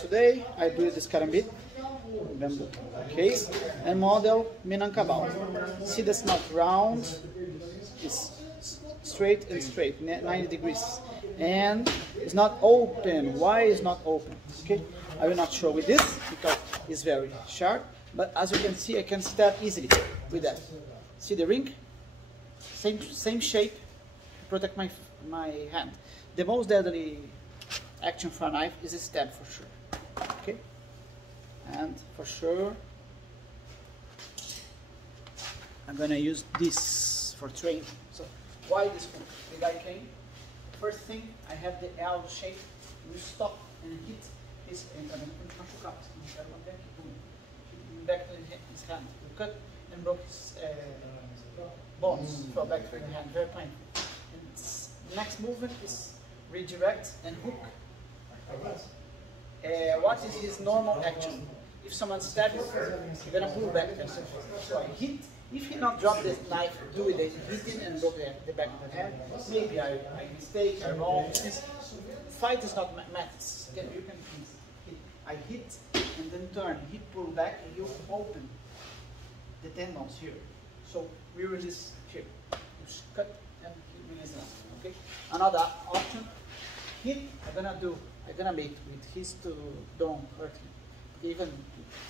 today I built this Karambit bamboo case and model Minangkabau. See, that's not round, it's straight and straight, 90 degrees, and it's not open. Why is not open? Okay, I will not show with this because it's very sharp, but as you can see, I can stab easily with that. See the ring? Same shape to protect my hand. The most deadly action for a knife is a stab, for sure. Okay, and for sure I'm gonna use this for training. So why this one? The guy came. First thing, I have the L shape. You stop and hit his back to his hand. You cut and broke his bones. Fell back to the hand. Very painful. And next movement is redirect and hook. What is his normal action? If someone stabs you, you're gonna pull back. So I hit. If he not drop this knife, do it hitting and broke the back of the hand. Maybe I mistake, I wrong. Fight is not maths. You can hit. I hit and then turn. He pull back and you open the tendons here. So we release here. Push, cut and release down. Okay. Another option. Hit. I'm gonna make with his to don't hurt him. Even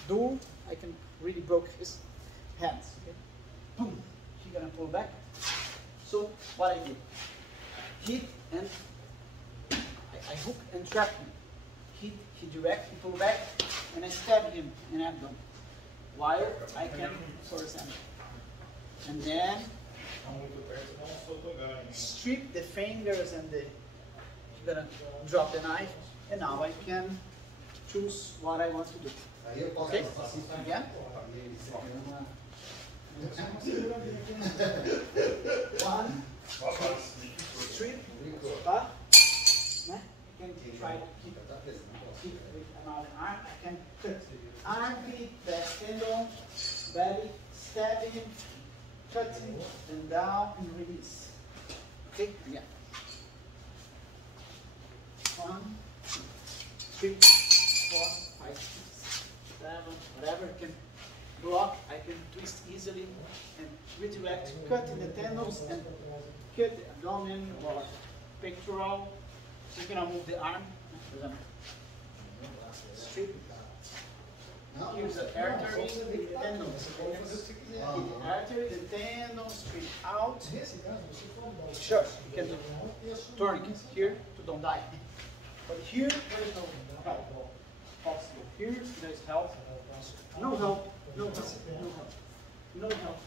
do, I can really broke his hands. Okay. Boom. He's gonna pull back. So what I did? Hit and I hook and trap him. Hit, he direct, he pull back, and I stab him in abdomen. While I can, for example. And then strip the fingers and the. You're gonna drop the knife, and now I can choose what I want to do. Okay? Again. One, strip, up. I can try to keep with another arm. I can cut armpit, back tendon, belly, stabbing, cutting, and down and release. Okay? Yeah. 1, 2, 3, 4, 5, 6, 7, whatever you can block, I can twist easily and redirect, cut in the tendons and cut the abdomen or pectoral. You can move the arm. Strip. Here's the artery, the tendons. The artery, the tendons, strip out. Sure, you can do tourniquet here to don't die. But here, there is no help possible. Here, there is help. No help, no help, no help, no help.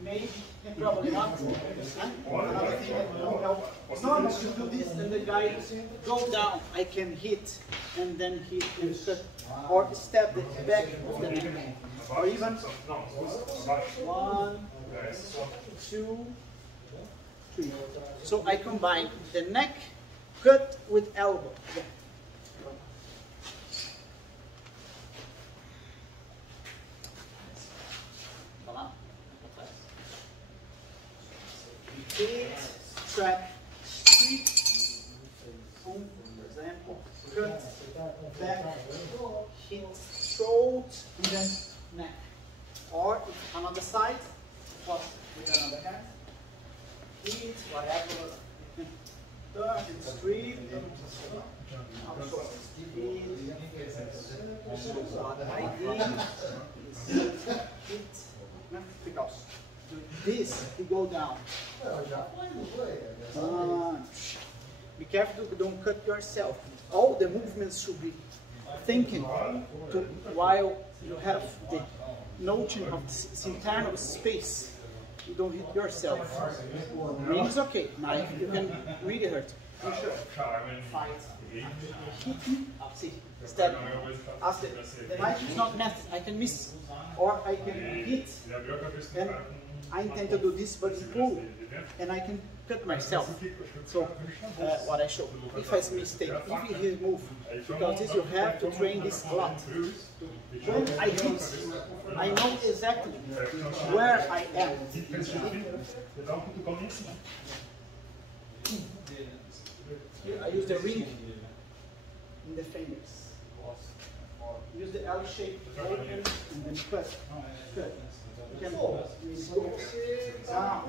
Maybe, and probably not. Another thing that no help. Normally you do this and the guy go down. I can hit and then hit and cut or stab the back of the neck. Or even 1, 2, 3. So I combine the neck cut with elbow. Again. Hit, trap, strip, boom, for example, cut, back, hit, throat, and then neck. Or if on the side, plus with another hand, hit, whatever, turn and strip, also hit, what I did is hit, because this, he go down. Be careful to don't cut yourself. All the movements should be thinking to, while you have the notion of this internal space. You don't hit yourself. Ring is okay. Knife, you can really hurt. You should fight. Hit me. See, stab. The knife is not method. I can miss, or I can hit. And I intend to do this, but pull, and I can cut myself. So, what I show, if I mistake, if he move, because this you have to train this a lot. When I hit, I know exactly where I am. Here I use the ring in the fingers. Use the L shape to open and then cut. Cut. You can go down.